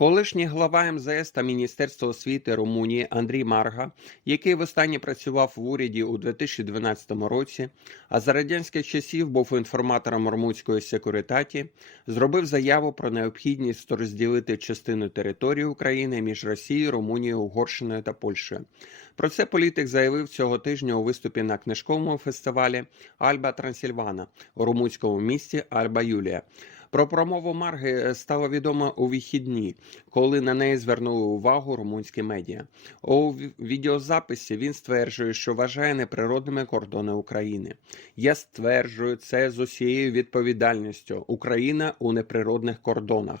Колишній глава МЗС та Міністерства освіти Румунії Андрій Марга, який востаннє працював в уряді у 2012 році, а за радянських часів був інформатором румунської секуритаті, зробив заяву про необхідність розділити частину території України між Росією, Румунією, Угорщиною та Польщею. Про це політик заявив цього тижня у виступі на книжковому фестивалі Альба Трансильвана у румунському місті Альба Юлія. Про промову Марги стало відомо у вихідні, коли на неї звернули увагу румунські медіа. У відеозаписі він стверджує, що вважає неприродними кордони України. Я стверджую це з усією відповідальністю. Україна у неприродних кордонах.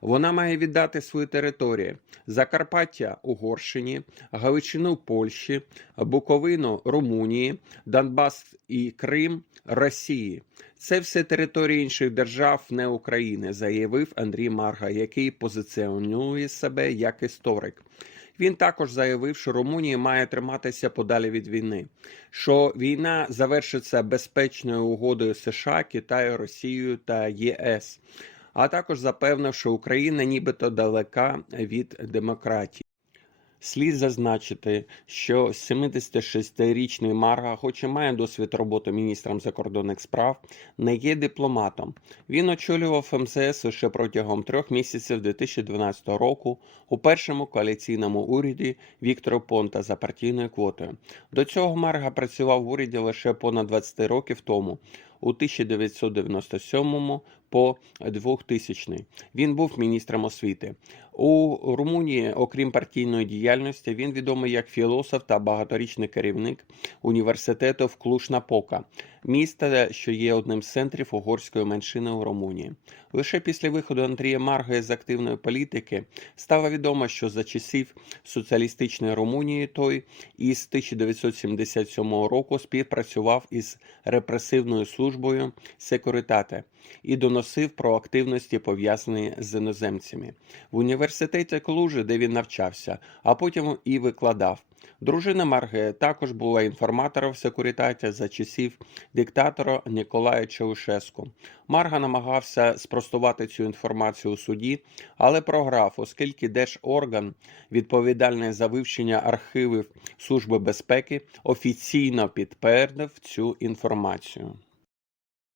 Вона має віддати свої території: Закарпаття Угорщині, Галичину Польщі, Буковину Румунії, Донбас і Крим Росії. Це все території інших держав, не України, заявив Андрій Марга, який позиціонує себе як історик. Він також заявив, що Румунія має триматися подалі від війни, що війна завершиться безпечною угодою США, Китаю, Росією та ЄС, а також запевнив, що Україна нібито далека від демократії. Слід зазначити, що 76-річний Марга, хоч і має досвід роботи міністром закордонних справ, не є дипломатом. Він очолював МЗС лише протягом трьох місяців 2012 року у першому коаліційному уряді Віктора Понта за партійною квотою. До цього Марга працював в уряді лише понад 20 років тому, у 1997 по 2000. Він був міністром освіти. У Румунії, окрім партійної діяльності, він відомий як філософ та багаторічний керівник університету в Клуш-Напока, міста, що є одним з центрів угорської меншини у Румунії. Лише після виходу Андрія Марга з активної політики стало відомо, що за часів соціалістичної Румунії той із 1977 року співпрацював із репресивною службою Секуритате і доносив про активності, пов'язані з іноземцями в університеті Клужі, де він навчався, а потім і викладав. Дружина Марге також була інформатором секуритаті за часів диктатора Ніколая Чаушеску. Марга намагався спростувати цю інформацію у суді, але програв, оскільки держорган, відповідальний за вивчення архівів Служби безпеки, офіційно підтвердив цю інформацію.